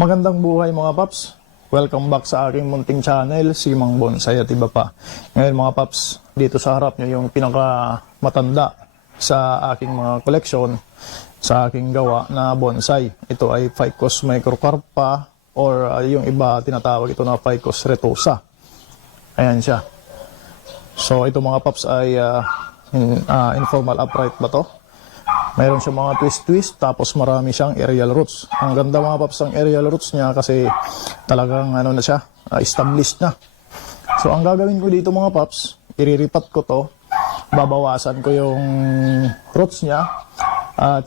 Magandang buhay mga paps. Welcome back sa aking munting channel, si Mang Bonsai at iba pa. Ngayon mga paps, dito sa harap nyo yung pinaka matanda sa aking mga koleksyon, sa aking gawa na bonsai. Ito ay Ficus microcarpa or yung iba tinatawag ito na Ficus retosa. Ayan siya. So ito mga paps ay informal upright ba to? Mayroon siya mga twist-twist, tapos marami siyang aerial roots. Ang ganda mga paps ng aerial roots niya kasi talagang ano na siya, established na. So ang gagawin ko dito mga paps, iriripat ko to, babawasan ko yung roots niya, at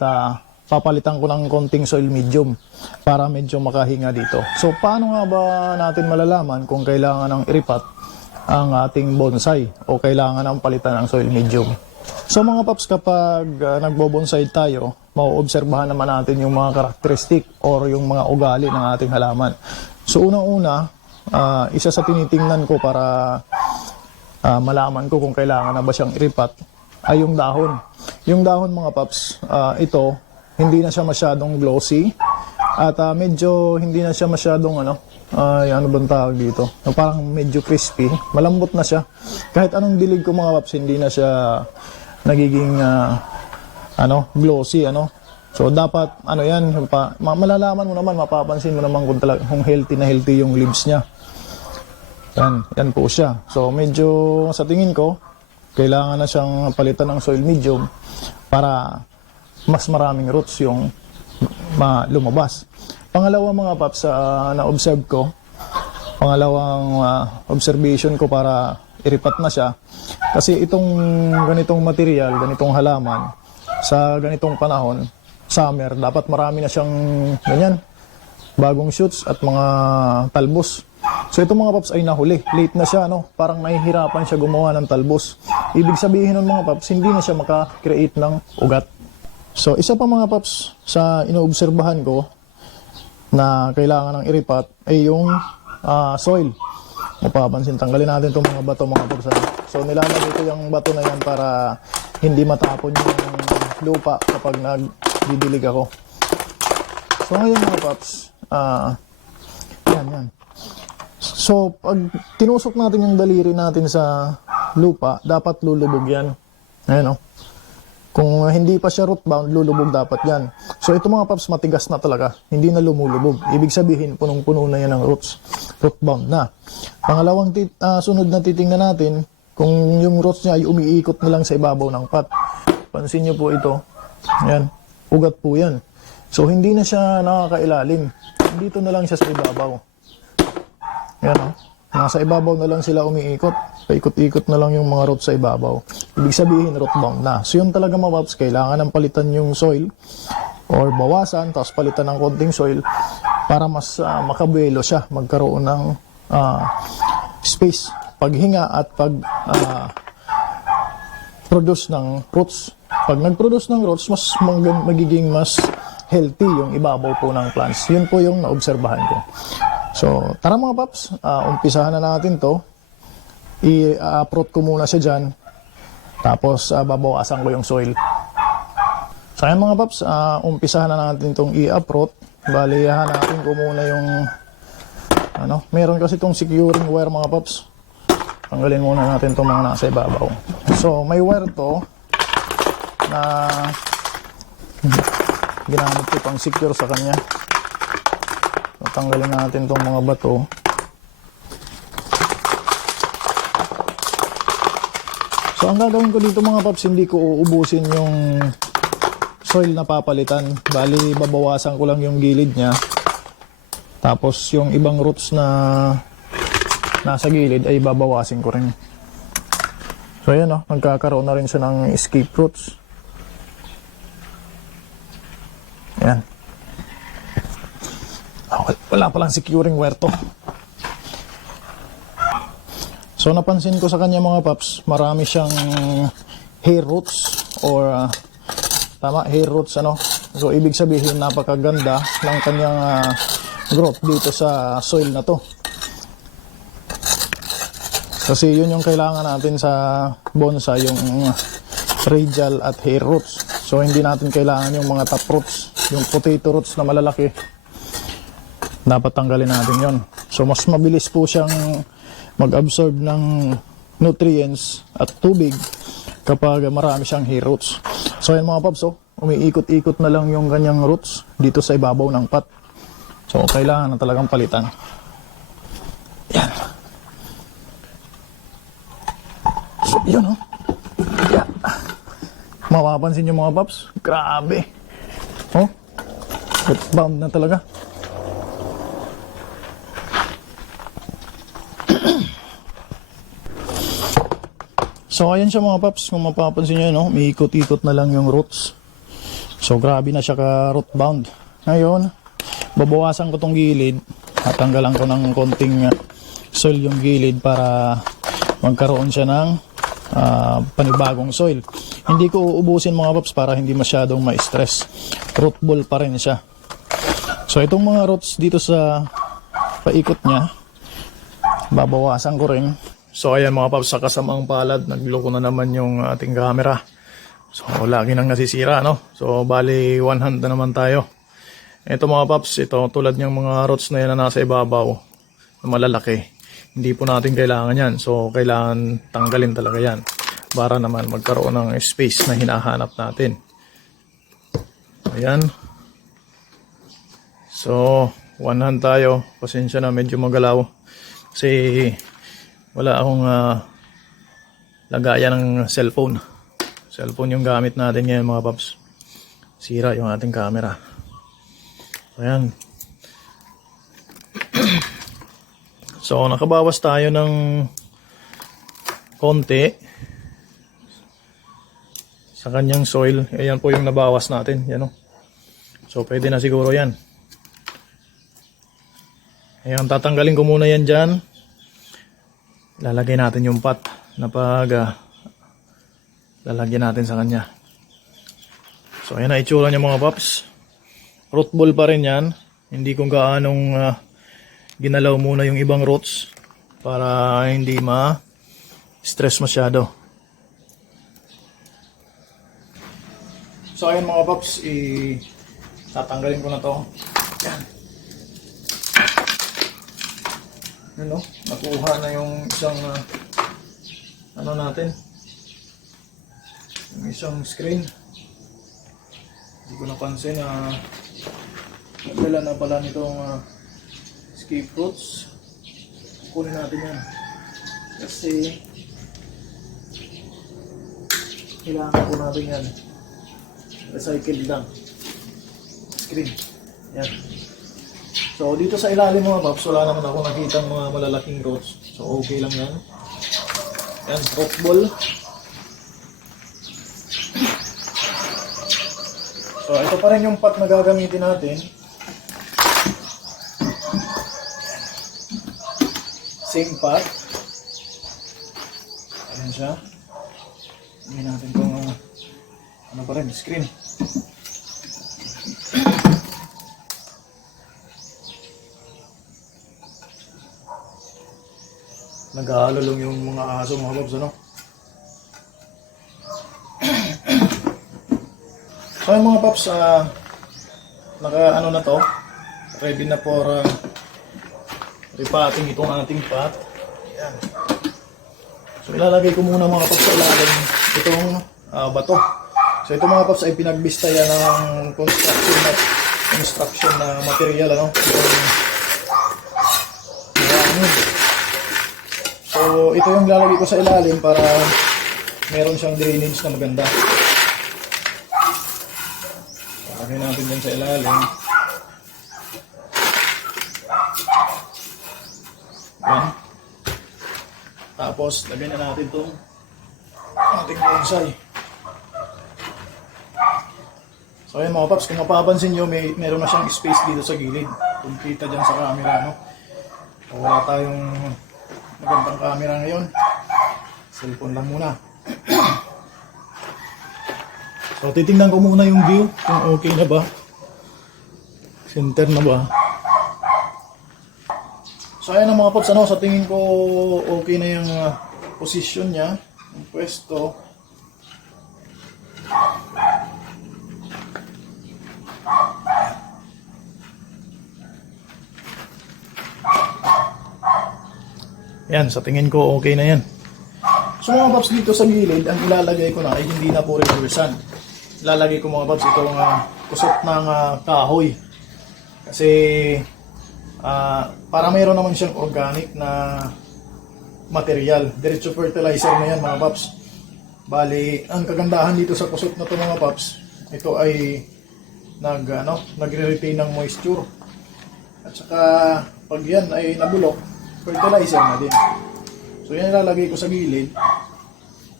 papalitan ko ng konting soil medium para medyo makahinga dito. So paano nga ba natin malalaman kung kailangan ng iripat ang ating bonsai o kailangan ng palitan ng soil medium? So mga paps, kapag nagbobonsai tayo, mauobserbahan naman natin yung mga karakteristik or yung mga ugali ng ating halaman. So unang-una, isa sa tinitingnan ko para malaman ko kung kailangan na ba siyang iripat ay yung dahon. Yung dahon mga paps, ito, hindi na siya masyadong glossy at medyo hindi na siya masyadong ano bang tawag dito? Parang medyo crispy, malambot na siya. Kahit anong dilig ko mga paps, hindi na siya nagiging glossy So dapat yan, malalaman mo naman, mapapansin mo naman kung healthy na healthy yung leaves niya. Yan po siya. So medyo sa tingin ko kailangan na siyang palitan ng soil medium para mas maraming roots yung lumabas. Pangalawa mga paps, na-observe ko, pangalawang observation ko para iripat na siya, kasi itong ganitong material, ganitong halaman, sa ganitong panahon, summer, dapat marami na siyang ganyan, bagong shoots at mga talbos. So itong mga paps ay nahuli, late na siya, parang nahihirapan siya gumawa ng talbos. Ibig sabihin ng mga paps, hindi na siya maka-create ng ugat. So isa pa mga paps sa inoobserbahan ko na kailangan ng iripat ay yung soil. Mapapansin, tanggalin natin itong mga bato mga paps. So nilalagay ko yung bato na yan para hindi matapon yung lupa kapag nagdidilig ako. So ngayon mga paps, yan. So pag tinusok natin yung daliri natin sa lupa, dapat lulubog yan. Ayan Kung hindi pa siya root bound, lulubog dapat yan. So ito mga paps, matigas na talaga, hindi na lumulubog. Ibig sabihin, punong-puno na yan ng roots. Root bound na. Pangalawang sunod na titingnan natin, kung yung roots niya ay umiikot na lang sa ibabaw ng pot. Pansin nyo po ito. Yan. Ugat po yan. So hindi na siya nakakailalim. Dito na lang siya sa ibabaw. Yan Nasa ibabaw na lang sila umiikot. Paikot-ikot na lang yung mga roots sa ibabaw. Ibig sabihin, root bound na. So yun talaga mga paps, kailangan ng palitan yung soil or bawasan, tapos palitan ng konting soil para mas makabuelo siya, magkaroon ng space, paghinga at produce ng roots. Pag nag-produce ng roots, mas magiging mas healthy yung ibabaw po ng plants. Yun po yung naobserbahan ko. So, tara mga paps, umpisahan na natin to. I-uproot ko muna siya dyan. Tapos, babawasan ko yung soil. So, ayan mga paps, umpisahan na natin itong i-uproot. Bali, hanapin ko muna yung meron kasi itong securing wire mga paps. Tanggalin muna natin itong mga nasa ibabaw. So, may wire to na ginamit ko pang secure sa kanya. So, tanggalin natin itong mga bato. So, ang gagawin ko dito mga paps, hindi ko uubusin yung soil na papalitan. Bali, babawasan ko lang yung gilid niya. Tapos, yung ibang roots na nasa gilid ay babawasin ko rin. So, ayan nagkakaroon na rin siya ng escape roots. Ayan. Okay, wala palang securing wire to. So napansin ko sa kanya mga paps, marami siyang hair roots or hair roots So ibig sabihin, napakaganda ng kanyang growth dito sa soil na to. Kasi yun yung kailangan natin sa bonsai, yung radial at hair roots. So hindi natin kailangan yung mga top roots, yung potato roots na malalaki. dapat tanggalin natin yon. So mas mabilis po siyang mag-absorb ng nutrients at tubig kapag marami siyang hair roots. So ayan mga paps, umiikot-ikot na lang yung kanyang roots dito sa ibabaw ng pot. So kailangan na talagang palitan. Yan. So yun Yan. Mapapansin nyo mga paps, grabe. Bound na talaga. So ayan siya mga paps, kung mapapansin nyo, may ikot-ikot na lang yung roots. So grabe na siya ka root bound. Ngayon, babawasan ko tong gilid at tanggalan ko ng konting soil yung gilid para magkaroon siya ng panibagong soil. Hindi ko uubusin mga paps para hindi masyadong ma-stress. Root ball pa rin siya. So itong mga roots dito sa paikot niya, babawasan ko rin. So ayan mga paps, sa kasamang palad, nagloko na naman yung ating camera. So lagi nang nasisira, no? So bali 100 na naman tayo. Ito mga paps, ito tulad ng mga roots na yan na nasa ibabaw na malalaki, hindi po natin kailangan yan. So kailangan tanggalin talaga yan para naman magkaroon ng space na hinahanap natin. Ayan. So 100 tayo. Pasensya na, medyo magalaw kasi wala akong lagayan ng cellphone. Cellphone yung gamit natin ngayon mga paps. Sira yung ating camera. Ayan. So nakabawas tayo ng konti sa kanyang soil. Ayan po yung nabawas natin. Yan, so pwede na siguro yan. Ayan, tatanggalin ko muna yan dyan. Lalagay natin yung pot na pag lalagyan natin sa kanya. So ayan na itsura niya mga paps. Root ball pa rin yan. Hindi kung gaanong ginalaw muna yung ibang roots para hindi ma-stress masyado. So ayan mga paps, tatanggalin ko na to. Yan. Ano, nakuha na yung isang ano natin, yung isang screen. Hindi ko napansin na nagdala na pala nitong escape roots. Kunin natin yan kasi kailangan po natin yan. Recycled lang screen. Yan. So dito sa ilalim mga paps, wala naman ako nakita mga malalaking roots. So okay lang yan. Yan, root ball. So ito pa rin yung pot na gagamitin natin. Same pot. Ayan siya. Ayan natin itong ano pa rin, screen. Nag-aalulong yung mga aso mga paps, ano? So yung mga paps, naka-ano na to, ready na for repotting itong ating pot. Ayan. So ilalagay ko muna mga paps sa ilalim itong bato. So ito mga paps ay pinagbistayan ng construction na material, ano? So ito yung lalagay ko sa ilalim para meron siyang drainage na maganda. Lagay natin dyan sa ilalim. Yan. Tapos lagyan na natin itong ating bonsai. So ayan mga paps, kung mapapansin nyo, meron na siyang space dito sa gilid. Kung kita dyan sa camera, no? So, wala tayong magandang camera ngayon. Cellphone lang muna. So titingnan ko muna yung view kung okay na ba, center na ba. So ayan ang mga paps, ano, sa tingin ko okay na yung position niya, yung pwesto. Yan, sa tingin ko okay na yan. So mga paps, dito sa gilid, ang ilalagay ko na ay hindi na po reversan. Ilalagay ko mga paps itong kusot ng kahoy. Kasi para mayroon naman siyang organic na material. Diretso fertilizer na yan mga paps. Bali, ang kagandahan dito sa kusot na to mga paps, ito ay nagre-retain ng moisture. At saka pag yan ay nabulok, fertilizer na din. So yan ilalagay ko sa gilid.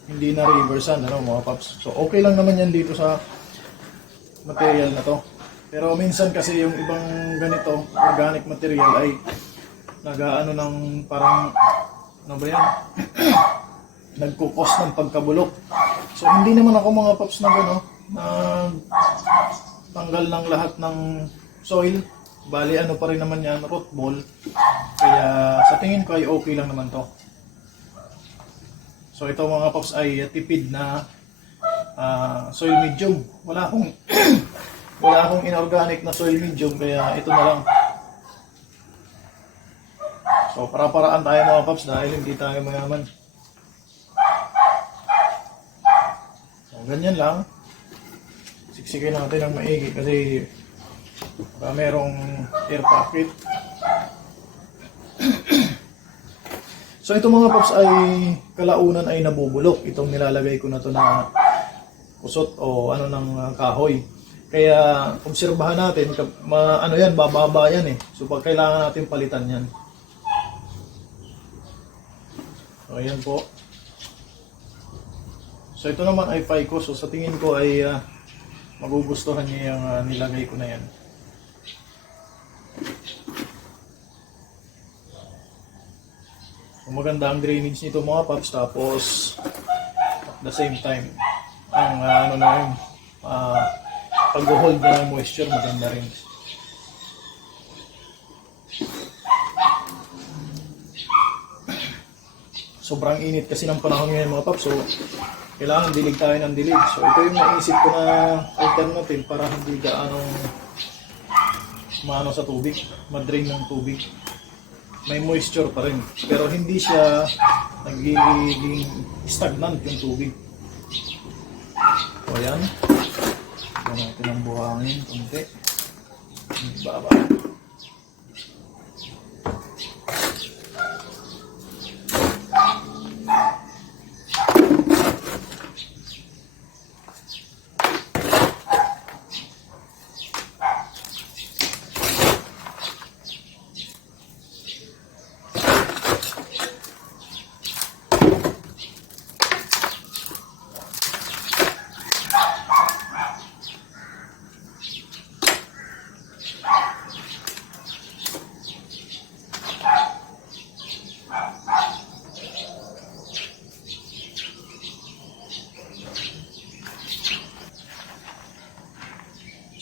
Hindi na reversan mga paps. So okay lang naman yan dito sa material na to. Pero minsan kasi yung ibang ganito, organic material ay ng parang nagkukos ng pagkabulok. So hindi naman ako mga paps na tanggal ng lahat ng soil. Bali pa rin naman yan, root ball. Kaya sa tingin ko ay okay lang naman to. So ito mga paps ay tipid na soil medium. Wala akong inorganic na soil medium, kaya ito na lang. So para-paraan tayo mga paps dahil hindi tayo mayaman. So ganyan lang. Siksikin natin ng maigi kasi merong air pocket. So ito mga paps ay kalaunan ay nabubulok. Itong nilalagay ko na to na kusot o ng kahoy. Kaya obserbahan natin, bababa yan eh. So pag kailangan natin palitan yan. So ayan po. So ito naman ay ficus. So sa tingin ko ay magugustuhan niya yung nilagay ko na yan. So, maganda ang drainage nito mga paps, tapos at the same time ang pag-hold na ng moisture maganda rin. Sobrang init kasi ng panahon ngayon mga paps, so kailangan dilig tayo ng dilig. So ito yung naisip ko na alternative para hindi maano sa tubig, madrain ng tubig. May moisture pa rin, pero hindi siya nagiging stagnant yung tubig. So ayan, natin ang buhangin konti, baba.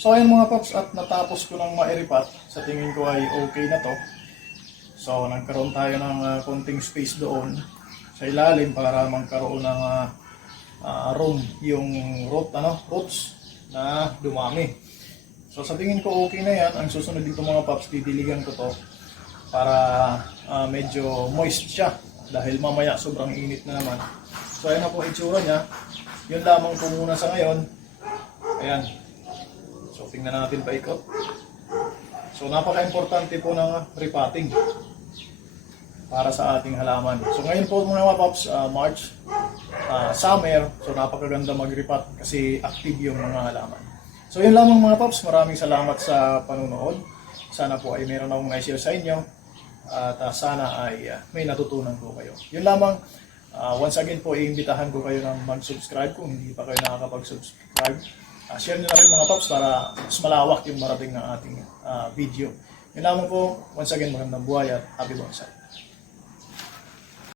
So ayun mga paps, at natapos ko ng mairipat. Sa tingin ko ay okay na to. So nagkaroon tayo ng konting space doon sa ilalim para magkaroon ng room yung roots na dumami. So sa tingin ko okay na yan. Ang susunod dito mga paps, didiligan ko to para medyo moist siya dahil mamaya sobrang init na naman. So ayun na po itsura niya. Yun lamang po muna sa ngayon. Ayan. So tingnan natin paikot. So napaka-importante po ng repotting para sa ating halaman. So ngayon po mga paps, March, summer, so napakaganda mag-repot kasi active yung mga halaman. So yun lamang mga paps, maraming salamat sa panunood. Sana po ay meron akong na-share sa inyo at sana ay may natutunan po kayo. Yun lamang, once again po iimbitahan ko kayo na mag-subscribe kung hindi pa kayo nakakapag-subscribe. Share nyo na rin mga paps para mas malawak yung marating ng ating video. Yun lamang po, once again magandang buhay at happy bonsai.